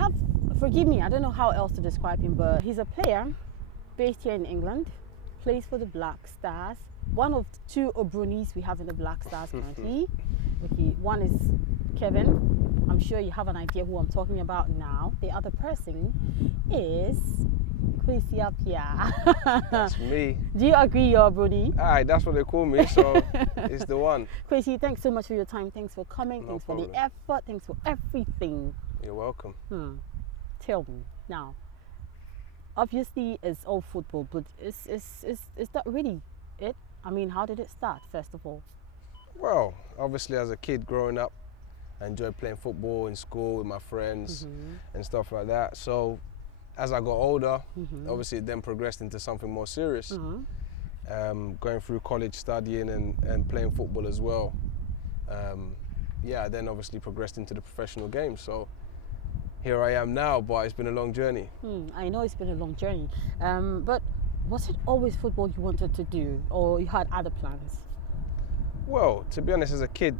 have, forgive me, I don't know how else to describe him, but he's a player based here in England, plays for the BlackStars. One of two O'Brunis we have in the BlackStars currently. Okay, one is Kevin. I'm sure you have an idea who I'm talking about now. The other person is KwasiAppiah. That's me. Do you agree you're O'Bruni? Aye, that's what they call me, so it's the one. Kwasi, thanks so much for your time. Thanks for coming. No thanks problem. for the effort. Thanks for everything. You're welcome. Tell me now. Obviously, it's all football, but is that really it? I mean, how did it start, first of all? Well, obviously as a kid growing up, I enjoyed playing football in school with my friends and stuff like that. So as I got older, obviously it then progressed into something more serious. Going through college, studying and playing football as well. Yeah, I then obviously progressed into the professional game. So here I am now, but it's been a long journey. I know it's been a long journey. But was it always football you wanted to do, or you had other plans? Well, to be honest, as a kid,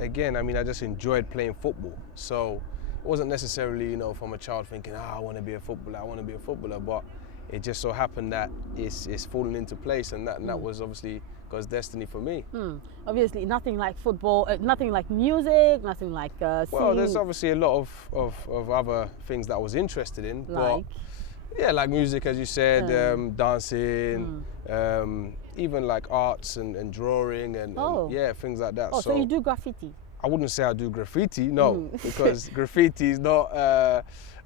again, I mean, I just enjoyed playing football. So it wasn't necessarily, you know, from a child thinking, I want to be a footballer, but it just so happened that it's fallen into place, and that was obviously God's destiny for me. Obviously, nothing like football, nothing like music, nothing like Well, singing. there's obviously a lot of other things that I was interested in. Like? But yeah, like music, as you said, dancing, even like arts and drawing and yeah, things like that. Oh, so you do graffiti? I wouldn't say I do graffiti, no, because graffiti is not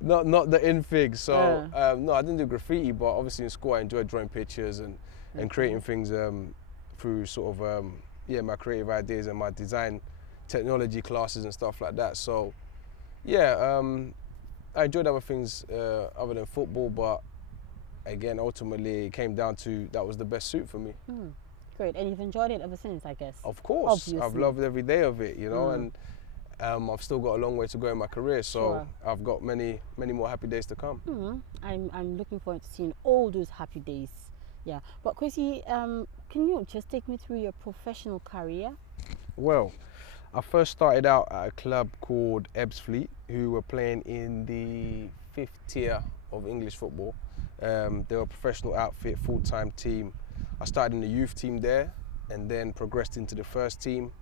the in thing. So no, I didn't do graffiti, but obviously in school I enjoyed drawing pictures and creating things through sort of yeah, my creative ideas and my design technology classes and stuff like that. So yeah, I enjoyed other things other than football, but again, ultimately it came down to that was the best suit for me. Great, and you've enjoyed it ever since, I guess. Of course, obviously. I've loved every day of it, you know, and I've still got a long way to go in my career, so I've got many more happy days to come. I'm looking forward to seeing all those happy days. Yeah, but Kwasi, can you just take me through your professional career? Well, I first started out at a club called Ebbsfleet, who were playing in the 5th tier of English football. They were a professional outfit, full-time team. I started in the youth team there and then progressed into the first team.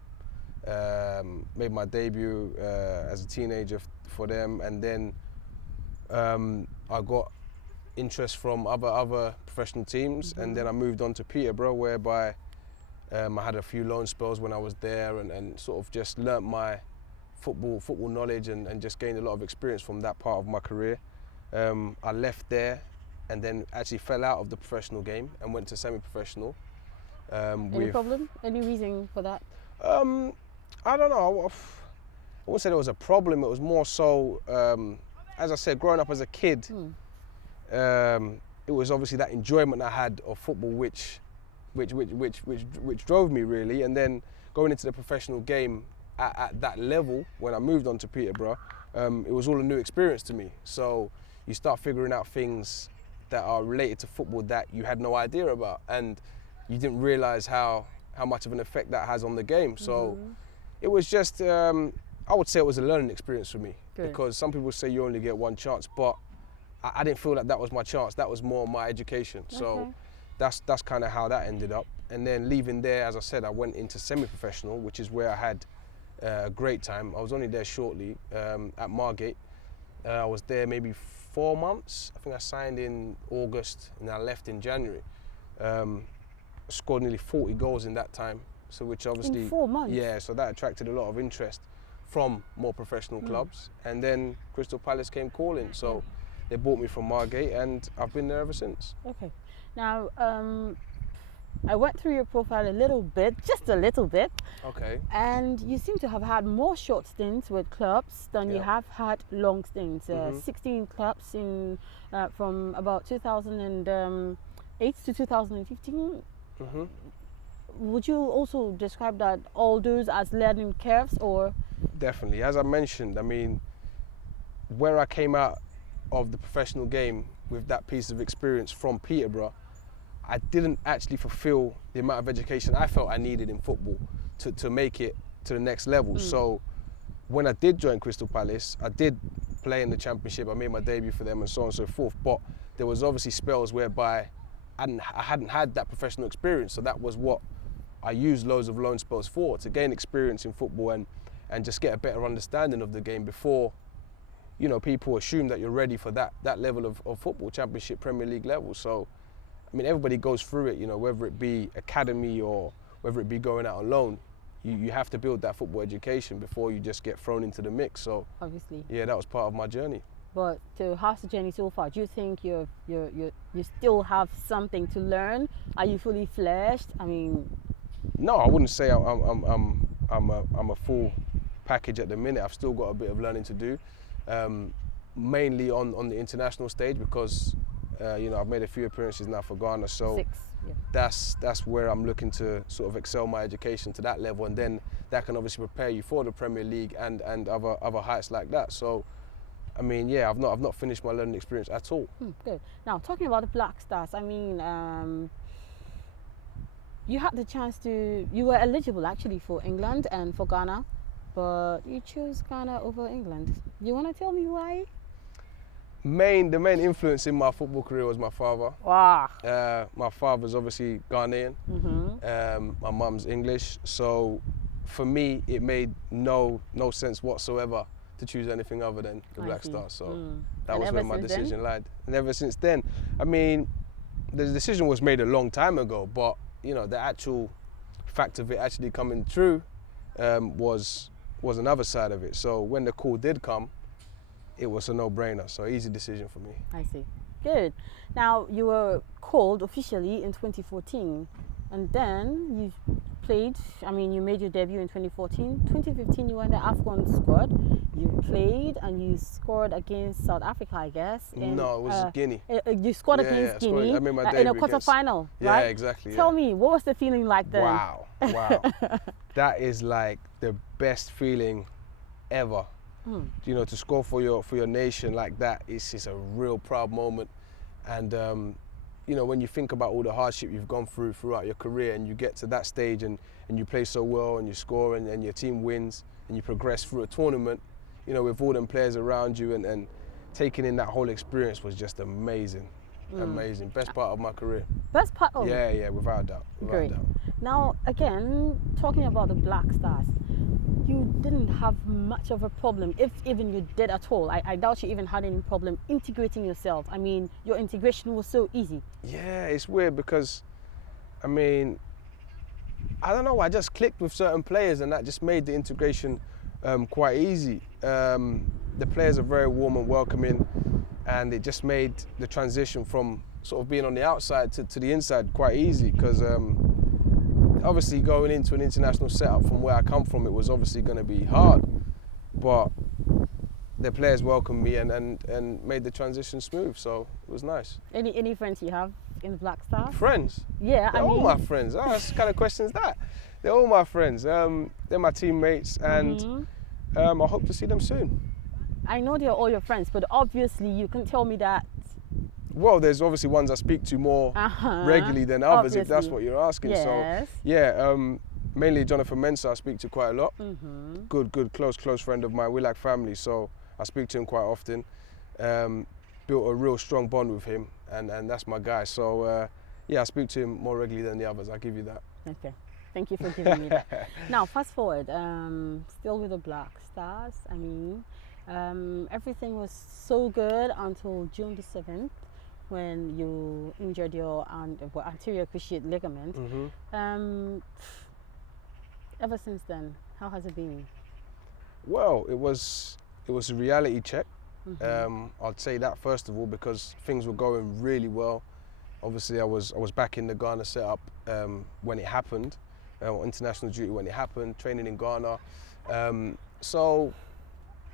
Made my debut as a teenager for them, and then I got interest from other professional teams, and then I moved on to Peterborough, whereby I had a few loan spells when I was there and sort of just learnt my football knowledge and just gained a lot of experience from that part of my career. I left there and then actually fell out of the professional game and went to semi-professional. Any problem? Any reason for that? I don't know. I wouldn't say there was a problem. It was more so, as I said, growing up as a kid, it was obviously that enjoyment I had of football which drove me really. And then going into the professional game at that level, when I moved on to Peterborough, it was all a new experience to me. So you start figuring out things that are related to football that you had no idea about, and you didn't realise how much of an effect that has on the game. So it was just, I would say it was a learning experience for me. Good. Because some people say you only get one chance, but I didn't feel that was my chance. That was more my education. So that's kind of how that ended up. And then leaving there, as I said, I went into semi-professional, which is where I had a great time. I was only there shortly at Margate. I was there maybe 4 months. I think I signed in August and I left in January. Scored nearly 40 goals in that time. So which obviously, in 4 months? Yeah, so that attracted a lot of interest from more professional clubs. And then Crystal Palace came calling. So they bought me from Margate and I've been there ever since. Okay. Now, I went through your profile a little bit, just a little bit. Okay. And you seem to have had more short stints with clubs than you have had long stints. 16 clubs in from about 2008 to 2015. Would you also describe that all those as learning curves, or? Definitely. As I mentioned, I mean, where I came out of the professional game with that piece of experience from Peterborough, I didn't actually fulfill the amount of education I felt I needed in football to make it to the next level. So when I did join Crystal Palace, I did play in the championship. I made my debut for them and so on and so forth. But there was obviously spells whereby I hadn't had that professional experience. So that was what I used loads of loan spells for, to gain experience in football and just get a better understanding of the game before, you know, people assume that you're ready for that level of football, Championship, Premier League level. So, I mean, everybody goes through it, you know, whether it be academy or whether it be going out on loan. You have to build that football education before you just get thrown into the mix. So, obviously. Yeah, that was part of my journey. But so how's the journey so far? Do you think you still have something to learn? Are you fully fledged? I mean, no, I wouldn't say I'm a full package at the minute. I've still got a bit of learning to do, mainly on the international stage because you know, I've made a few appearances now for Ghana. So 6. Yeah. That's where I'm looking to sort of excel my education to that level, and then that can obviously prepare you for the Premier League and other heights like that. So, I mean, yeah, I've not finished my learning experience at all. Good. Now, talking about the BlackStars, I mean, you had the chance you were eligible actually for England and for Ghana, but you chose Ghana over England. You want to tell me why? The main influence in my football career was my father. Wow. My father's obviously Ghanaian. My mum's English. So for me, it made no sense whatsoever to choose anything other than the BlackStars. So that was where my decision lied. And ever since then, I mean, the decision was made a long time ago, but you know, the actual fact of it actually coming true was another side of it. So when the call did come, it was a no-brainer, so easy decision for me. I see. Good. Now, you were called officially in 2014, and then you played, I mean, you made your debut in 2014. 2015, you were in the AFCON squad. You played and you scored against South Africa, I guess. No, it was Guinea. You scored against Guinea I made my debut in a quarterfinal, right? Yeah, exactly. Tell me, what was the feeling like then? Wow. That is like the best feeling ever. You know, to score for your nation like that, it's just a real proud moment. And you know, when you think about all the hardship you've gone through throughout your career, and you get to that stage and you play so well and you score and your team wins and you progress through a tournament, you know, with all them players around you and taking in that whole experience was just amazing. Amazing. Best part of my career. Best part of it? Yeah, without a doubt. Great. Now, again, talking about the BlackStars, you didn't have much of a problem, if even you did at all. I doubt you even had any problem integrating yourself. I mean, your integration was so easy. Yeah, it's weird because, I mean, I don't know, I just clicked with certain players and that just made the integration quite easy. The players are very warm and welcoming, and it just made the transition from sort of being on the outside to the inside quite easy, because obviously going into an international setup from where I come from, it was obviously going to be hard, but the players welcomed me and made the transition smooth, so it was nice. Any friends you have in the BlackStars? Friends? Yeah, They're all my friends. Oh, that's the kind of question is that? They're all my friends. They're my teammates, and I hope to see them soon. I know they're all your friends, but obviously you can tell me that. Well, there's obviously ones I speak to more regularly than others, if that's what you're asking. Yes. So, yeah, mainly Jonathan Mensah I speak to quite a lot. Good, close friend of mine. We're like family, so I speak to him quite often. Built a real strong bond with him, and that's my guy. So, yeah, I speak to him more regularly than the others, I'll give you that. Okay, thank you for giving me that. Now, fast forward, still with the BlackStars, I mean, everything was so good until June the 7th, when you injured your anterior cruciate ligament. Ever since then, how has it been? Well, it was a reality check. I'd say that first of all, because things were going really well. Obviously, I was back in the Ghana setup when it happened, international duty when it happened, training in Ghana. So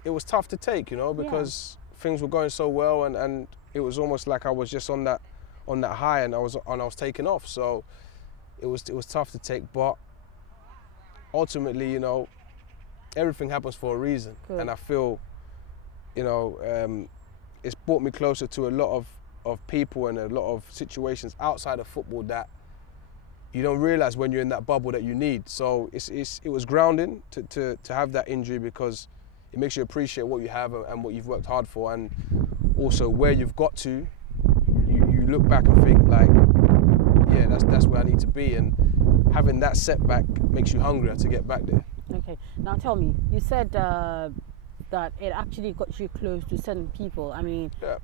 it was tough to take, you know, because things were going so well, and it was almost like I was just on that high, and I was taking off. So it was tough to take, but ultimately, you know, everything happens for a reason. Good. And I feel, you know, it's brought me closer to a lot of people and a lot of situations outside of football that you don't realise when you're in that bubble that you need. So it was grounding to have that injury, because it makes you appreciate what you have and what you've worked hard for, and also where you've got to. You look back and think like, yeah, that's where I need to be, and having that setback makes you hungrier to get back there. Okay, now tell me, you said that it actually got you close to certain people. I mean, Yeah.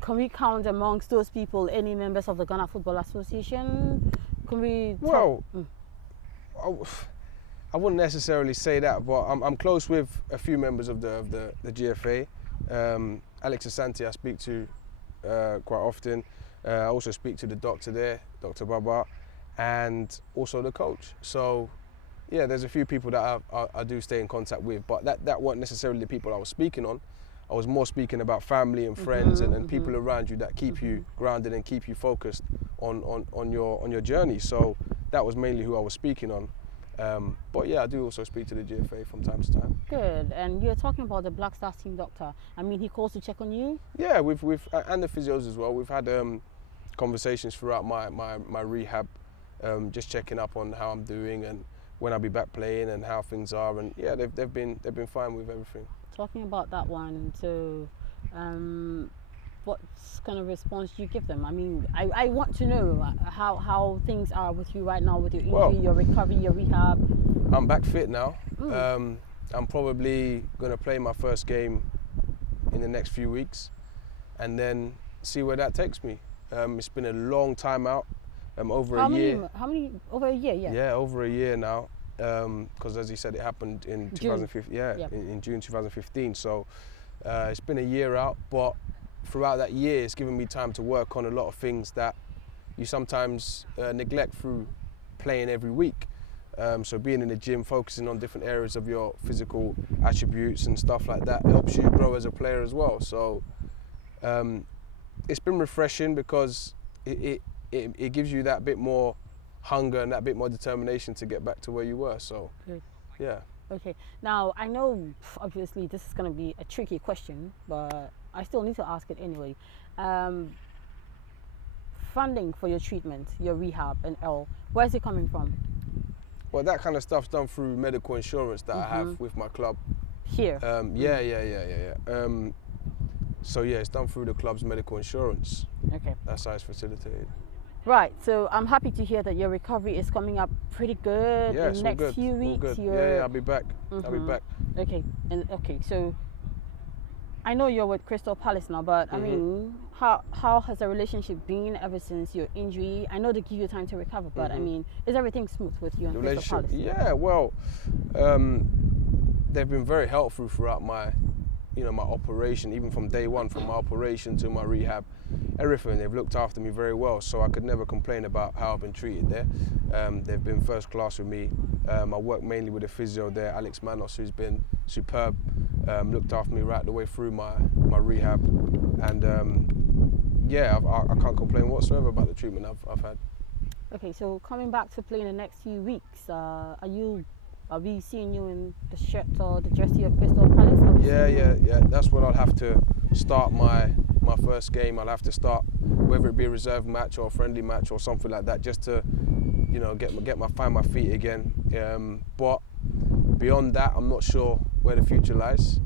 Can we count amongst those people any members of the Ghana Football Association? Can we? Well, I wouldn't necessarily say that, but I'm close with a few members of the GFA. Alex Asante I speak to quite often. I also speak to the doctor there, Dr. Baba, and also the coach. So yeah, there's a few people that I do stay in contact with, but that weren't necessarily the people I was speaking on. I was more speaking about family and friends and people around you that keep you grounded and keep you focused on your journey. So that was mainly who I was speaking on. But yeah, I do also speak to the GFA from time to time. Good. And you're talking about the BlackStars team doctor. I mean, he calls to check on you? Yeah, we've and the physios as well. We've had conversations throughout my rehab, just checking up on how I'm doing and when I'll be back playing and how things are. And yeah, they've been fine with everything. Talking about that one, so what kind of response do you give them? I mean, I want to know how things are with you right now with your injury, your recovery, your rehab. I'm back fit now. I'm probably going to play my first game in the next few weeks and then see where that takes me. It's been a long time out, over a year. How many? Over a year, yeah. Yeah, over a year now. Because as you said, it happened in 2015. Yeah, yep. in June 2015. So it's been a year out, but throughout that year, it's given me time to work on a lot of things that you sometimes neglect through playing every week. So being in the gym, focusing on different areas of your physical attributes and stuff like that helps you grow as a player as well. So it's been refreshing because it gives you that bit more hunger and that bit more determination to get back to where you were. So yeah. Okay, now I know obviously this is going to be a tricky question, but I still need to ask it anyway. Funding for your treatment, your rehab and all, where's it coming from? Well, that kind of stuff's done through medical insurance that I have with my club. Here? Yeah. So yeah, it's done through the club's medical insurance. Okay. That's how it's facilitated. Right, so I'm happy to hear that your recovery is coming up pretty good in the next few weeks. Yeah, I'll be back. I'll be back. Okay, so I know you're with Crystal Palace now, but I mean, how has the relationship been ever since your injury? I know they give you time to recover, but I mean, is everything smooth with you and Crystal Palace? Yeah, well, they've been very helpful throughout my operation, even from day one, from my operation to my rehab, everything. They've looked after me very well, so I could never complain about how I've been treated there. They've been first class with me. I work mainly with a physio there, Alex Manos, who's been superb. Looked after me right the way through my rehab, and yeah, I can't complain whatsoever about the treatment I've had. Okay, so coming back to play in the next few weeks, are we seeing you in the shirt or the jersey of Crystal Palace? Yeah. That's when I'll have to start my first game. I'll have to start, whether it be a reserve match or a friendly match or something like that, just to, find my feet again. But beyond that, I'm not sure where the future lies.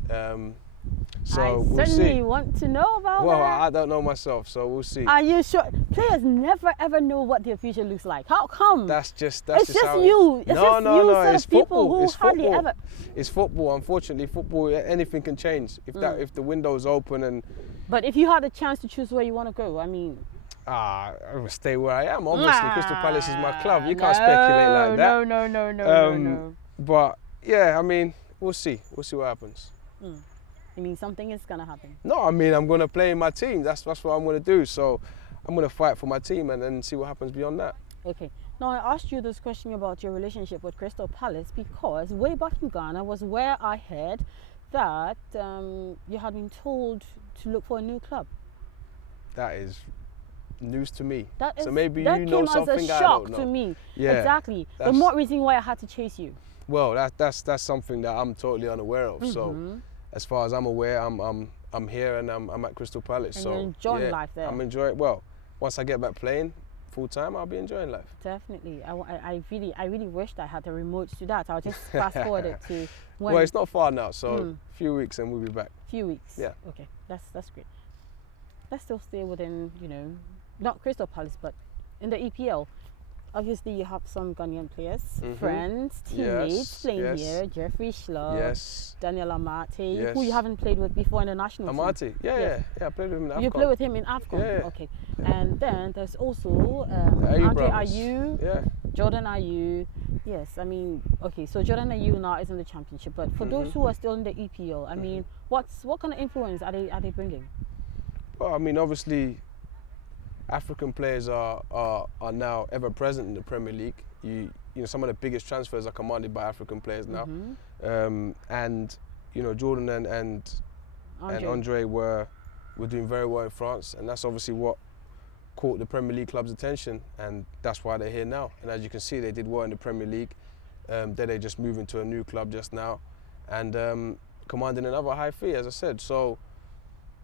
So we'll see. I certainly want to know about that. Well, I don't know myself, so we'll see. Are you sure? Players never ever know what their future looks like. How come? It's just you. No. It's football. It's football. Ever... It's football. Unfortunately, football. Anything can change if the window's open and. But if you had a chance to choose where you want to go, I mean. I will stay where I am. Obviously, Crystal Palace is my club. You can't speculate like that. No. But yeah, I mean, we'll see. We'll see what happens. You mean something is gonna happen? No, I mean I'm gonna play in my team. That's what I'm gonna do. So I'm gonna fight for my team and then see what happens beyond that. Okay. Now I asked you this question about your relationship with Crystal Palace because way back in Ghana was where I heard that you had been told to look for a new club. That is news to me. So maybe you know something I don't know. That came as a shock to me. Yeah, exactly. The more reason why I had to chase you. Well, that's something that I'm totally unaware of. So as far as I'm aware, I'm here and I'm at Crystal Palace. And so you're enjoying life there. I'm enjoying. Well, once I get back playing full time, I'll be enjoying life. Definitely. I really wished I had the remote to that. I'll just fast forward it to When? Well, it's not far now, so a few weeks and we'll be back. Few weeks. Yeah. Okay, that's great. Let's still stay within, not Crystal Palace, but in the EPL. Obviously, you have some Ghanaian players, friends, teammates playing here. Jeffrey Schlupp, Daniel Amate, who you haven't played with before in the national team. Amate, yeah, I played with him in AFCON. You play with him in AFCON? Yeah. Okay. And then there's also Andre Ayew, Jordan Ayew. Yes, I mean, okay, so Jordan Ayew now is in the championship, but for those who are still in the EPL, I mean, what kind of influence are they bringing? Well, I mean, obviously, African players are now ever present in the Premier League. You know, some of the biggest transfers are commanded by African players now, and Jordan and Andre were doing very well in France, and that's obviously what caught the Premier League club's attention, and that's why they're here now. And as you can see, they did well in the Premier League. Then they just moved into a new club just now, and commanding another high fee, as I said. So,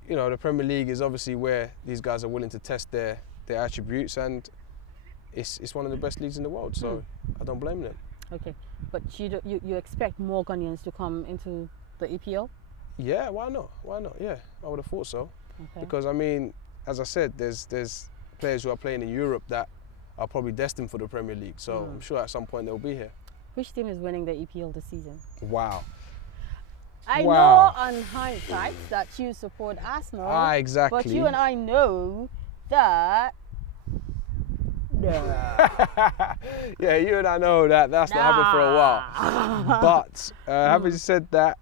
the Premier League is obviously where these guys are willing to test their attributes, and it's one of the best leagues in the world. So I don't blame them. Okay, but you expect more Ghanaians to come into the EPL? Yeah, why not? Why not? Yeah, I would have thought so. Okay. Because I mean, as I said, there's players who are playing in Europe that are probably destined for the Premier League. So I'm sure at some point they'll be here. Which team is winning the EPL this season? Wow. I know on hindsight that you support Arsenal. Exactly. But you and I know that. Yeah, you and I know that that's not happened for a while. But having said that,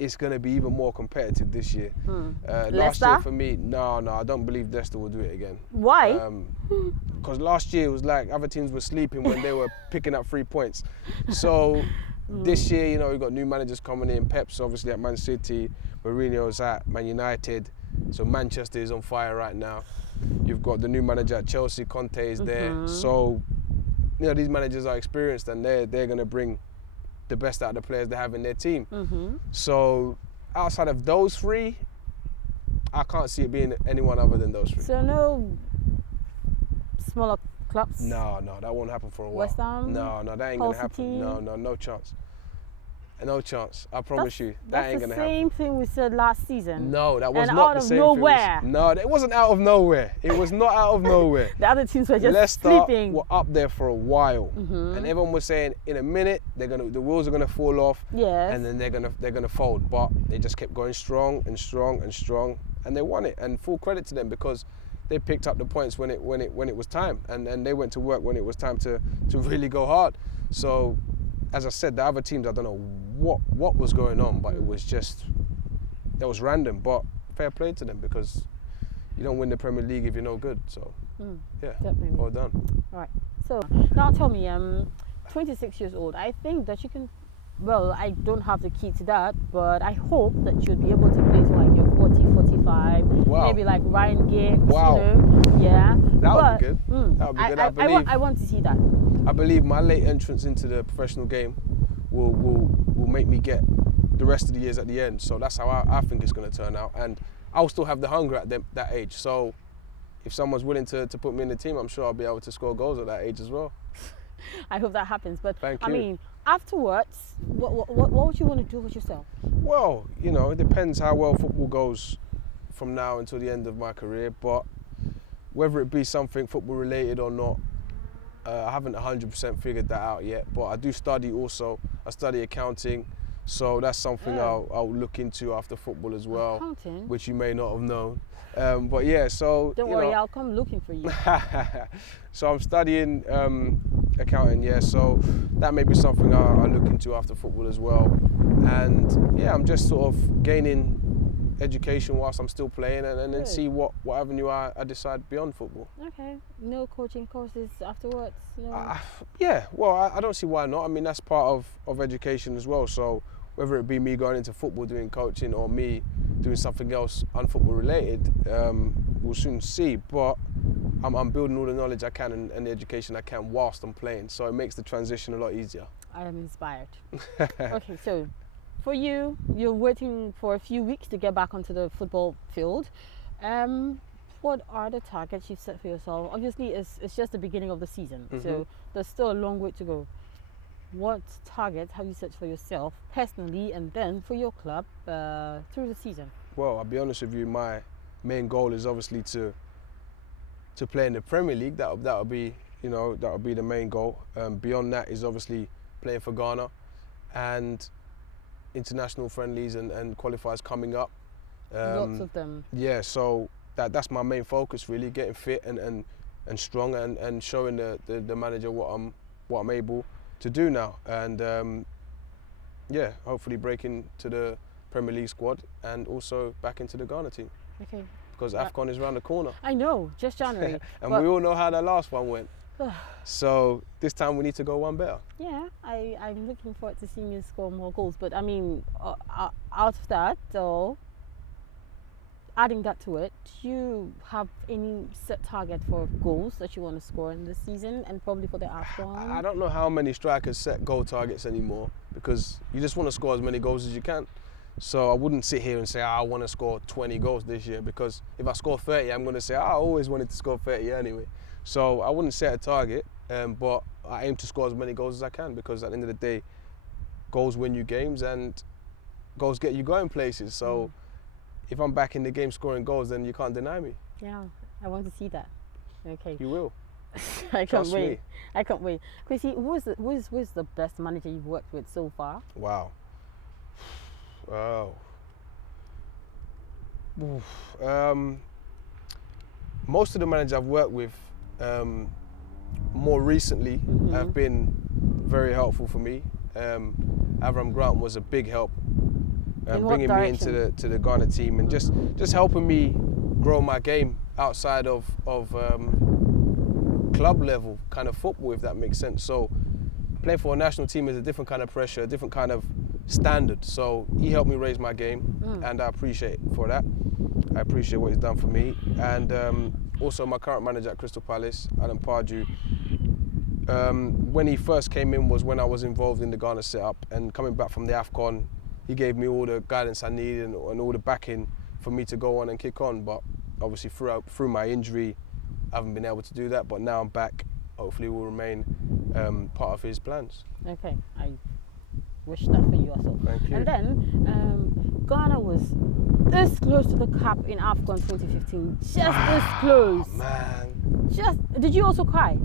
it's going to be even more competitive this year. Last year for me, no, I don't believe Leicester will do it again. Why? Because last year it was like other teams were sleeping when they were picking up 3 points. So this year, we've got new managers coming in. Pep's obviously at Man City, Mourinho's at Man United. So Manchester is on fire right now. You've got the new manager at Chelsea, Conte is there. So, these managers are experienced, and they're going to bring the best out of the players they have in their team. So outside of those three, I can't see it being anyone other than those three. So no smaller clubs? No, that won't happen for a while. West Ham? No, that ain't going to happen. No chance. No chance. I promise you. That ain't going to happen. That's the same thing we said last season. No, that was not the same thing. Nowhere. No, it wasn't out of nowhere. It was not out of nowhere. The other teams were just Leicester sleeping. were up there for a while, and everyone was saying in a minute the wheels are gonna fall off, and then they're gonna fold. But they just kept going strong and strong and strong, and they won it. And full credit to them, because they picked up the points when it was time, and they went to work when it was time to really go hard. So, as I said, the other teams, I don't know what was going on, but it was just, that was random. But fair play to them, because you don't win the Premier League if you're no good. So, yeah, definitely. well done. All right. So now tell me, 26 years old. I think that you can. Well, I don't have the key to that, but I hope that you'll be able to play to like your 40, 45, maybe like Ryan Giggs. Wow. Yeah. That would be good. That would be good. I want to see that. I believe my late entrance into the professional game will make me get the rest of the years at the end. So that's how I think it's going to turn out. And I'll still have the hunger at that age. So if someone's willing to put me in the team, I'm sure I'll be able to score goals at that age as well. I hope that happens. But Thank you. I mean, afterwards, what would you want to do with yourself? Well, it depends how well football goes from now until the end of my career. But whether it be something football related or not, I haven't 100% figured that out yet. But I do study also. I study accounting. So that's something I'll look into after football as well. Accounting? Which you may not have known. But yeah, so... Don't worry, I'll come looking for you. So I'm studying accounting, yeah. So that may be something I'll look into after football as well. And yeah, I'm just sort of gaining education whilst I'm still playing, and then see what avenue I decide beyond football. Okay. No coaching courses afterwards? No. Yeah, well, I don't see why not. I mean, that's part of education as well. So whether it be me going into football doing coaching or me doing something else unfootball related, we'll soon see. But I'm building all the knowledge I can and the education I can whilst I'm playing. So it makes the transition a lot easier. I am inspired. Okay, so for you're waiting for a few weeks to get back onto the football field. What are the targets you've set for yourself? Obviously, it's just the beginning of the season, so there's still a long way to go. what targets have you set for yourself personally and then for your club through the season? Well, I'll be honest with you, my main goal is obviously to play in the Premier League. That'll be, you know, that'll be the main goal. Beyond that is obviously playing for Ghana and international friendlies and qualifiers coming up. Lots of them. Yeah, so that's my main focus really, getting fit and strong and showing the manager what I'm able to do now. And yeah, hopefully break into the Premier League squad and also back into the Ghana team. Okay. Because AFCON is around the corner. I know, just January. And we all know how that last one went. So this time we need to go one better. Yeah, I'm looking forward to seeing you score more goals. But I mean, out of that, though, adding that to it, do you have any set target for goals that you want to score in this season and probably for the AFCON? I don't know how many strikers set goal targets anymore, because you just want to score as many goals as you can. So I wouldn't sit here and say, I want to score 20 goals this year, because if I score 30, I'm going to say, I always wanted to score 30 anyway. So I wouldn't set a target, but I aim to score as many goals as I can, because at the end of the day, goals win you games and goals get you going places. So if I'm back in the game scoring goals, then you can't deny me. Yeah, I want to see that. Okay. You will. I can't Trust wait. me. I can't wait. Kwasi, who's the best manager you've worked with so far? Wow. Wow. Most of the managers I've worked with more recently have been very helpful for me. Avram Grant was a big help, bringing me into the Ghana team and just helping me grow my game outside of club level kind of football, if that makes sense. So playing for a national team is a different kind of pressure, a different kind of standard. So he helped me raise my game, and I appreciate for that. I appreciate what he's done for me. And also my current manager at Crystal Palace, Alan Pardew, when he first came in was when I was involved in the Ghana setup, and coming back from the AFCON, he gave me all the guidance I needed and all the backing for me to go on and kick on. But obviously through my injury, I haven't been able to do that, but now I'm back. Hopefully we'll remain part of his plans. Okay, I wish that for you also. Thank you. And then Ghana was this close to the cup in AFCON 2015. Just this close. Man. Did you also cry?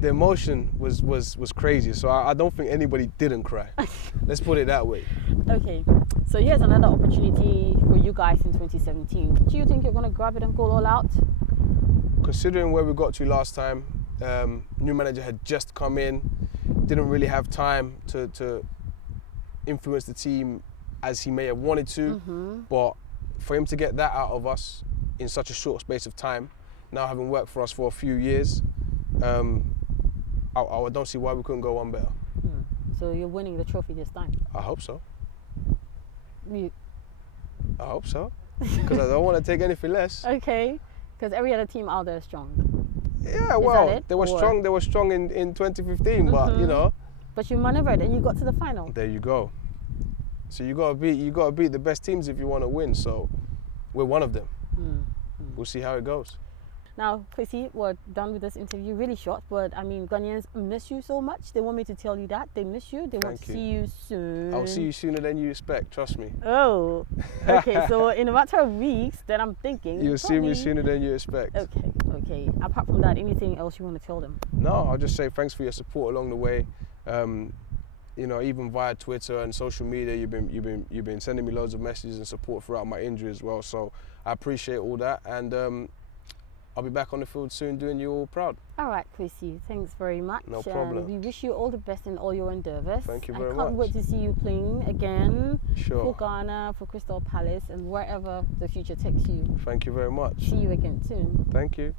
The emotion was crazy, so I don't think anybody didn't cry. Let's put it that way. Okay, so here's another opportunity for you guys in 2017. Do you think you're going to grab it and go all out? Considering where we got to last time, new manager had just come in, didn't really have time to influence the team as he may have wanted to, but for him to get that out of us in such a short space of time, now having worked for us for a few years, I don't see why we couldn't go one better. So you're winning the trophy this time? I hope so. I hope so, because I don't want to take anything less. Okay, because every other team out there is strong. Yeah, well, they were strong. They were strong in 2015, but you know. But you maneuvered and you got to the final. There you go. So you gotta beat the best teams if you want to win. So we're one of them. We'll see how it goes. Now, Kwasi, we're done with this interview. Really short, but I mean, Ghanaians miss you so much. They want me to tell you that they miss you. They want to see you soon. I'll see you sooner than you expect. Trust me. Oh, okay. So in a matter of weeks, then I'm thinking you'll see me sooner than you expect. Okay. Apart from that, anything else you want to tell them? No, I'll just say thanks for your support along the way. You know, even via Twitter and social media, you've been sending me loads of messages and support throughout my injury as well. So I appreciate all that, and I'll be back on the field soon, doing you all proud. All right, Kwasi, thanks very much. No problem. We wish you all the best in all your endeavours. Thank you very much. I can't wait to see you playing again for Ghana, for Crystal Palace, and wherever the future takes you. Thank you very much. See you again soon. Thank you.